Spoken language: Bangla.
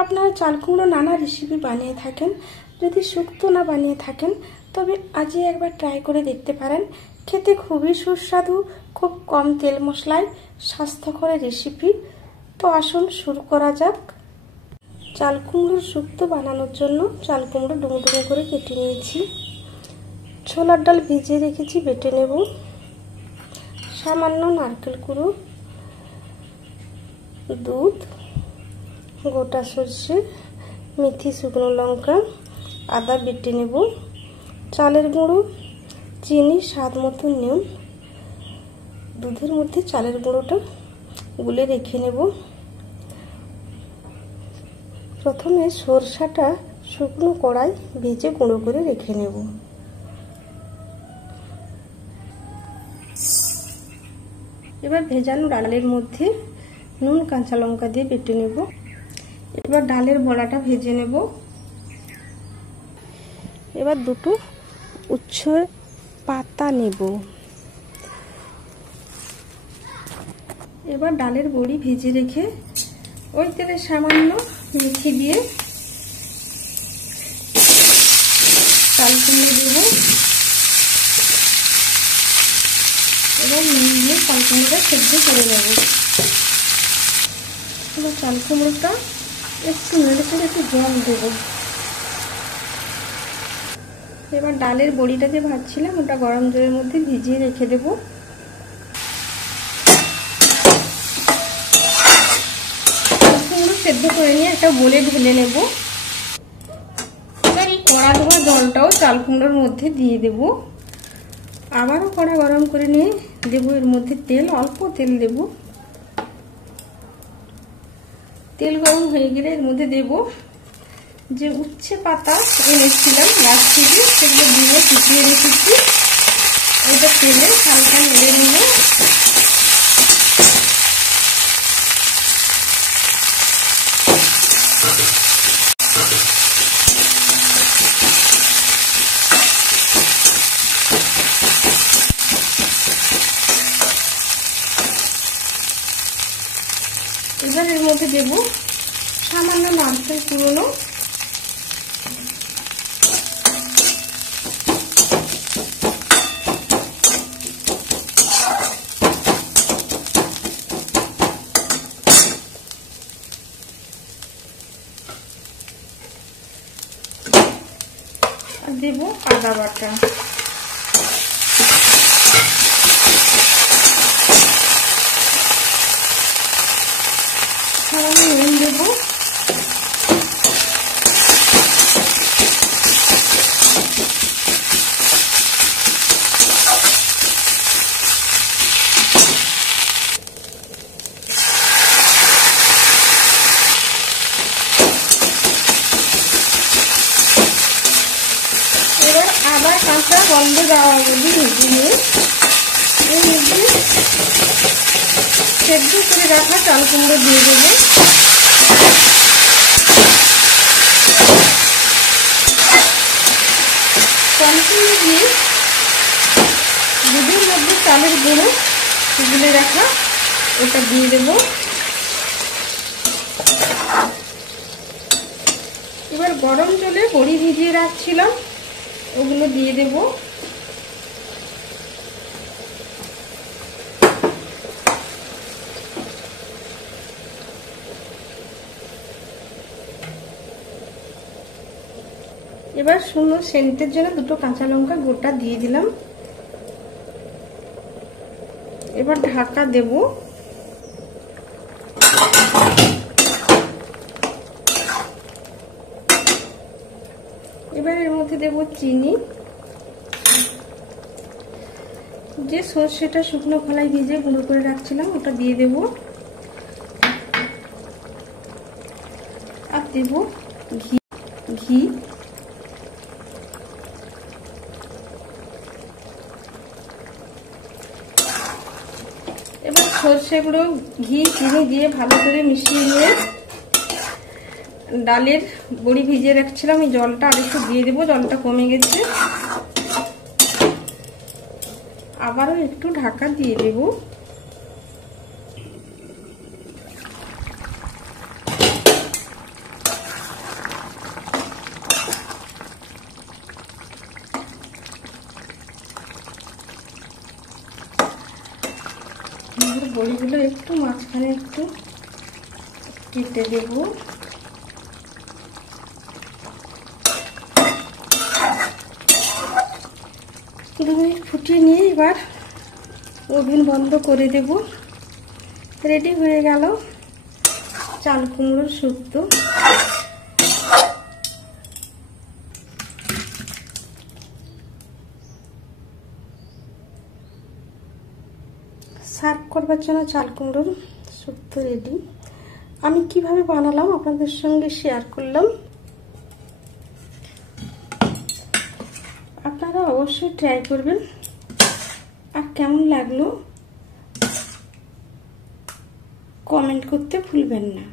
আপনারা চাল কুমড়ো নানা রেসিপি বানিয়ে থাকেন, যদি শুক্তো না বানিয়ে থাকেন তবে আজই একবার ট্রাই করে দেখতে পারেন। খেতে খুবই সুস্বাদু, খুব কম তেল মশলায় স্বাস্থ্যকর রেসিপি। তো আসুন শুরু করা যাক। চাল কুমড়োর শুক্তো বানানোর জন্য চাল কুমড়ো ডুমো ডুমো করে কেটে নিয়েছি। ছোলার ডাল ভিজিয়ে রেখেছি, বেটে নেব। সামান্য নারকেল কুড়ো, দুধ, গোটা সরষে, মেথি, শুকনো লঙ্কা, আদা বেটে নেব। চালের গুঁড়ো, চিনি, স্বাদ মতো নুন। দুধের মধ্যে চালের গুঁড়োটা গুলে রেখে নেব। প্রথমে সরষাটা শুকনো কড়াই ভেজে গুঁড়ো করে রেখে নেব। এবার ভেজানো ডালের মধ্যে নুন, কাঁচা লঙ্কা দিয়ে বেটে নেব। এবার ডালের বড়াটা ভেজে নেব। এবার দুটো উচ্ছে পাতা নেব। এবার ডালের বড়ি ভেজে রেখে ওই তেলে সামান্য মেথি দিয়ে চাল কুমড়ো দেব। এবার নুন দিয়ে চাল কুমড়োটা সেদ্ধ করে নেব। এবার চাল কুমড়োটা একটু নেড়ে চেড়ে একটু জল দেব। এবার ডালের বড়িটা যে ভাজছিলাম ওটা গরম জলের মধ্যে ভিজিয়ে রেখে দেব। চাল কুমড়ো সেদ্ধ করে নিয়ে একটা বলে ঢেলে নেব। এবার এই কড়া ধোয়া জলটাও চাল কুমড়োর মধ্যে দিয়ে দেব। আবারও কড়া গরম করে নিয়ে দেব এর মধ্যে তেল, অল্প তেল দেব। তেল গরম হয়ে গেলে এর মধ্যে দেব যে উচ্ছে পাতা এনেছিলাম গাছ থেকে, সেগুলো দিয়ে শুকিয়ে রেখেছি। ওটা তেলে হালকা নেড়ে নেব। এবার এর মধ্যে দেব সামান্য নারকেল কুড়োনো, আর দেব আদা বাটা। সামান্য নুন দেব। এবার আদা কাঁচা গন্ধ যাওয়া অবধি ভেজে নিয়ে এর মধ্যে সেদ্ধ করে রাখা চাল কুমড়ো দিয়ে দেবো। চাল কুমড়ো দিয়ে দুধের মধ্যে চালের গুঁড়ো গুলে রাখা ওটা দিয়ে দেব। এবার গরম জলে বড়ি ভিজিয়ে রাখছিলাম ওগুলো দিয়ে দেব। এবার সুন্দর সেন্টের জন্য দুটো কাঁচা লঙ্কা গোটা দিয়ে দিলাম। এবার ঢাকা দেব। এবার এর মধ্যে দেব চিনি, যে সর্ষেটা শুকনো খোলায় ভিজে গুঁড়ো করে রাখছিলাম ওটা দিয়ে দেব। আর দেব ঘি। এবার সর্ষে গুঁড়ো, ঘি, চিনি দিয়ে ভালো করে মিশিয়ে নিয়ে ডালের বড়ি ভিজিয়ে রাখছিলাম এই জলটা আর একটু দিয়ে দেবো। জলটা কমে গেছে। আবারও একটু ঢাকা দিয়ে দেব। আলুগুলো একটু মাঝখানে একটু কেটে দেব। দু মিনিট ফুটিয়ে নিয়ে এবার ওভেন বন্ধ করে দেব। রেডি হয়ে গেল চাল কুমড়োর শুক্তো। সার্ভ করবার জন্য চাল কুমড়োর শুক্তো রেডি। আমি কিভাবে বানালাম আপনাদের সঙ্গে শেয়ার করলাম। আপনারা অবশ্যই ট্রাই করবেন, আর কেমন লাগলো কমেন্ট করতে ভুলবেন না।